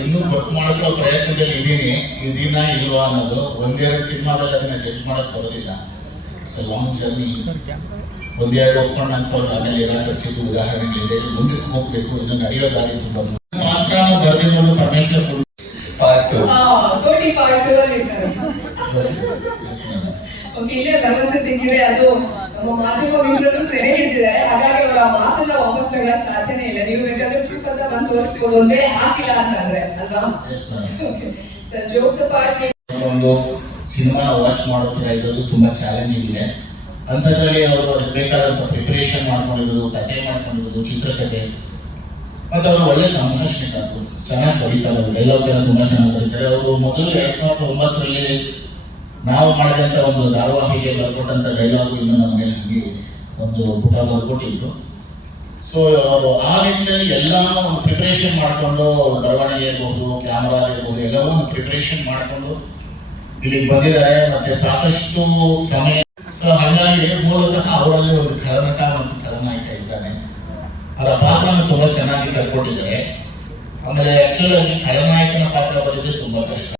ಇನ್ನೂ ಗೊತ್ತು ಮಾಡ್ಕೊಳ್ಳೋ ಪ್ರಯತ್ನದಲ್ಲಿ ಇದ್ದೀನಿ. ಇದೀನ ಇಲ್ವಾ ಅನ್ನೋದು ಒಂದೆರಡು ಸಿನಿಮಾದಲ್ಲಿ ಅದನ್ನ ಜಡ್ಜ್ ಮಾಡಕ್ ಬರೋದಿಲ್ಲ. ಇಟ್ಸ್ ಅ ಲಾಂಗ್ ಜರ್ನಿ ಒಂದೆರಡು ಒಪ್ಕೊಂಡಂತ ಆಮೇಲೆ ನಿರಾಕರಿಸಿದ ಉದಾಹರಣೆಗಳಿದೆ ಮುಂದಕ್ಕೆ ಹೋಗ್ಬೇಕು. ಇನ್ನು ನಡೆಯೋದಾಗಿ ತುಂಬಾ ಮಾತ್ರ ಬರೆದಿರೋದು ಪರಮೇಶ್ವರ್ ಪಾರ್ಟ್ ಕೋಟಿ ಪಾರ್ಟ್ ಓಕೆ ಇಲ್ಲೇ ಭರವಸೆ ಸಿಕ್ಕಿದೆ. ಅದು ನಮ್ಮ ಮಾಧ್ಯಮ ಮಿತ್ರರು ಅವರ ಮಾತನ್ನ ವಾಪಸ್ ತಗೊಳಕ್ ಸಾಧ್ಯನೇ ಇಲ್ಲ. ನೀವು ಬೇಕಾದ್ರೆ ಪ್ರೂಫ್ ಅಂತ ಬಂದು ತೋರಿಸ್ಬೋದು ಒಂದ್ ವೇಳೆ ಹಾಕಿಲ್ಲ ಅಂತಂದ್ರೆ ಅಲ್ವಾ? ಸರ್ ಜೋಕ್ಸ್ ಅಪಾರ್ಟ್ ಒಂದು ಸಿನಿಮಾ ವಾಚ್ ಮಾಡೋ ಥರ ಇರೋದು ತುಂಬಾ ಚಾಲೆಂಜಿಂಗ್ ಇದೆ. ಅಂಥದ್ರಲ್ಲಿ ಅವರು ಅದಕ್ಕೆ ಬೇಕಾದಂಥ ಪ್ರಿಪರೇಷನ್ ಮಾಡ್ಕೊಂಡಿರೋದು ಕಥೆ ಮಾಡ್ಕೊಂಡಿರೋದು ಚಿತ್ರಕಥೆ. ಮತ್ತು ಅವರು ಒಳ್ಳೆ ಸಂಭಾಷಣೆಗಾರರು ಚೆನ್ನಾಗಿ ಬರೀತಾರೆ ಡೈಲಾಗ್ಸ್ ಎಲ್ಲ ತುಂಬಾ ಚೆನ್ನಾಗಿ ಬರೀತಾರೆ. ಅವರು ಮೊದಲು ಎರಡ್ ಸಾವಿರದ ಒಂಬತ್ತರಲ್ಲಿ ನಾವು ಮಾಡಿದಂಥ ಒಂದು ಧಾರಾವಾಹಿಗೆ ಬರ್ಕೊಟ್ಟಂಥ ಡೈಲಾಗು ಇನ್ನೂ ನಮ್ಮ ಮನೇಲಿ ಹಂಗೆ ಇದೆ. ಒಂದು ಪುಟ ಬರ್ಕೊಟ್ಟಿದ್ರು. ಸೊ ಆ ನಿಟ್ಟಿನಲ್ಲಿ ಎಲ್ಲಾನು ಪ್ರಿಪ್ರೇಷನ್ ಮಾಡಿಕೊಂಡು ಬರವಣಿಗೆ ಇರ್ಬೋದು ಕ್ಯಾಮ್ರಾ ಇರ್ಬೋದು ಎಲ್ಲವೂ ಪ್ರಿಪ್ರೇಷನ್ ಮಾಡಿಕೊಂಡು ಇಲ್ಲಿಗೆ ಬಂದಿದ್ದಾರೆ. ಮತ್ತೆ ಸಾಕಷ್ಟು ಸಮಯ ಸೊ ಹಾಗಾಗಿ ಮೂಲತಃ ಅವರಲ್ಲಿ ಒಂದು ಖಳನಟ ಮತ್ತು ಖಳನಾಯಕ ಇದ್ದಾನೆ. ಅವರ ಪಾತ್ರನ ತುಂಬಾ ಚೆನ್ನಾಗಿ ಕಟ್ಕೊಟ್ಟಿದ್ದಾರೆ ಆಮೇಲೆ ಆಕ್ಚುಲಿ ಖಳನಾಯಕನ ಪಾತ್ರ ಬರೋದೇ ತುಂಬಾ ಕಷ್ಟ.